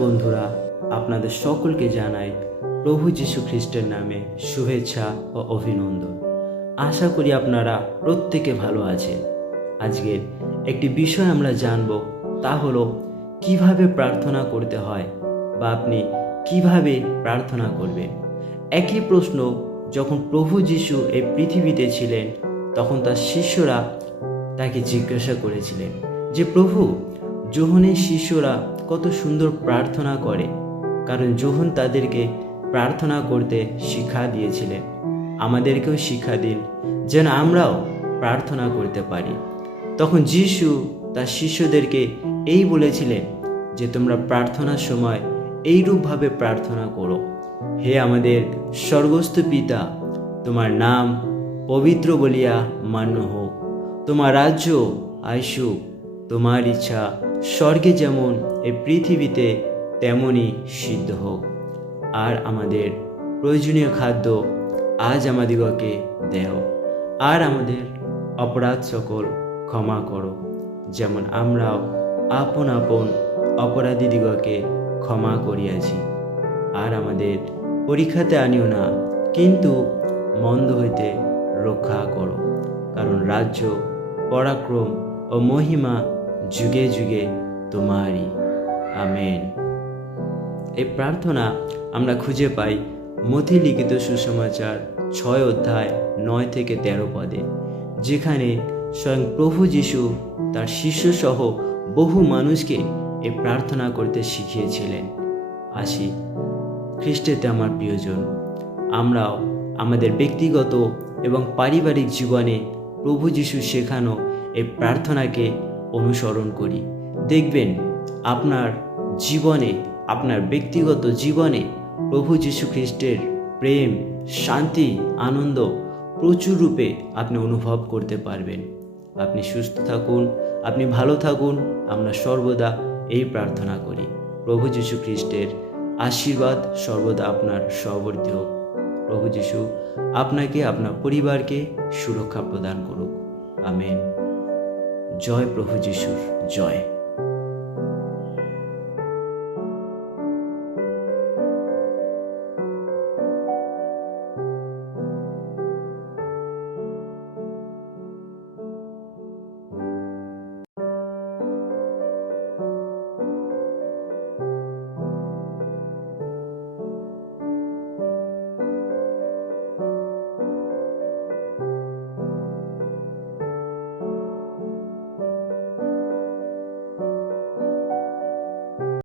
বন্ধুরা, আপনাদের সকলকে জানাই প্রভু যীশু খ্রিস্টের নামে শুভেচ্ছা ও অভিনন্দন। আশা করি আপনারা প্রত্যেকে ভালো আছেন। আজকের একটি বিষয় আমরা জানব, তা হলো কিভাবে প্রার্থনা করতে হয় বা আপনি কিভাবে প্রার্থনা করবেন। একই প্রশ্ন যখন প্রভু যীশু এই পৃথিবীতে ছিলেন, তখন তার শিষ্যরা তাকে জিজ্ঞাসা করেছিলেন যে, প্রভু, যোহনের শিষ্যরা কত সুন্দর প্রার্থনা করে, কারণ যোহন তাদেরকে প্রার্থনা করতে শিক্ষা দিয়েছিলেন। আমাদেরকেও শিক্ষা দিন যেন আমরাও প্রার্থনা করতে পারি। তখন যিশু তার শিষ্যদেরকে এই বলেছিলেন যে, তোমরা প্রার্থনার সময় এইরূপভাবে প্রার্থনা করো, হে আমাদের স্বর্গস্থ পিতা, তোমার নাম পবিত্র বলিয়া মান্য হোক, তোমার রাজ্য আইসুক, তোমার ইচ্ছা স্বর্গে যেমন এই পৃথিবীতে তেমনই সিদ্ধ হোক। আর আমাদের প্রয়োজনীয় খাদ্য আজ আমাদিগকে দেও, আর আমাদের অপরাধ সকল ক্ষমা করো, যেমন আমরাও আপন আপন অপরাধীদিগকে ক্ষমা করিয়াছি। আর আমাদের পরীক্ষাতে আনিও না, কিন্তু মন্দ হইতে রক্ষা করো, কারণ রাজ্য, পরাক্রম ও মহিমা যুগে যুগে তোমারই। আমেন। এই প্রার্থনা আমরা খুঁজে পাই মথি লিখিত সুসমাচার 6 অধ্যায় 9 থেকে 13 পদে, যেখানে স্বয়ং প্রভু যীশু তার শিষ্যসহ বহু মানুষকে এই প্রার্থনা করতে শিখিয়েছিলেন। আসি খ্রিস্টেতে আমার প্রিয়জন, আমরাও আমাদের ব্যক্তিগত এবং পারিবারিক জীবনে প্রভু যীশু শেখানো এই প্রার্থনাকে অনুসরণ করি। দেখবেন আপনার জীবনে, আপনার ব্যক্তিগত জীবনে প্রভু যীশু খ্রিস্টের প্রেম, শান্তি, আনন্দ প্রচুর রূপে আপনি অনুভব করতে পারবেন। আপনি সুস্থ থাকুন, আপনি ভালো থাকুন, আমরা সর্বদা এই প্রার্থনা করি। প্রভু যীশু খ্রিস্টের আশীর্বাদ সর্বদা আপনার সহবর্তী হোক। প্রভু যীশু আপনাকে, আপনার পরিবারকে সুরক্ষা প্রদান করুক। আমেন। জয় প্রভু যীশুর জয়।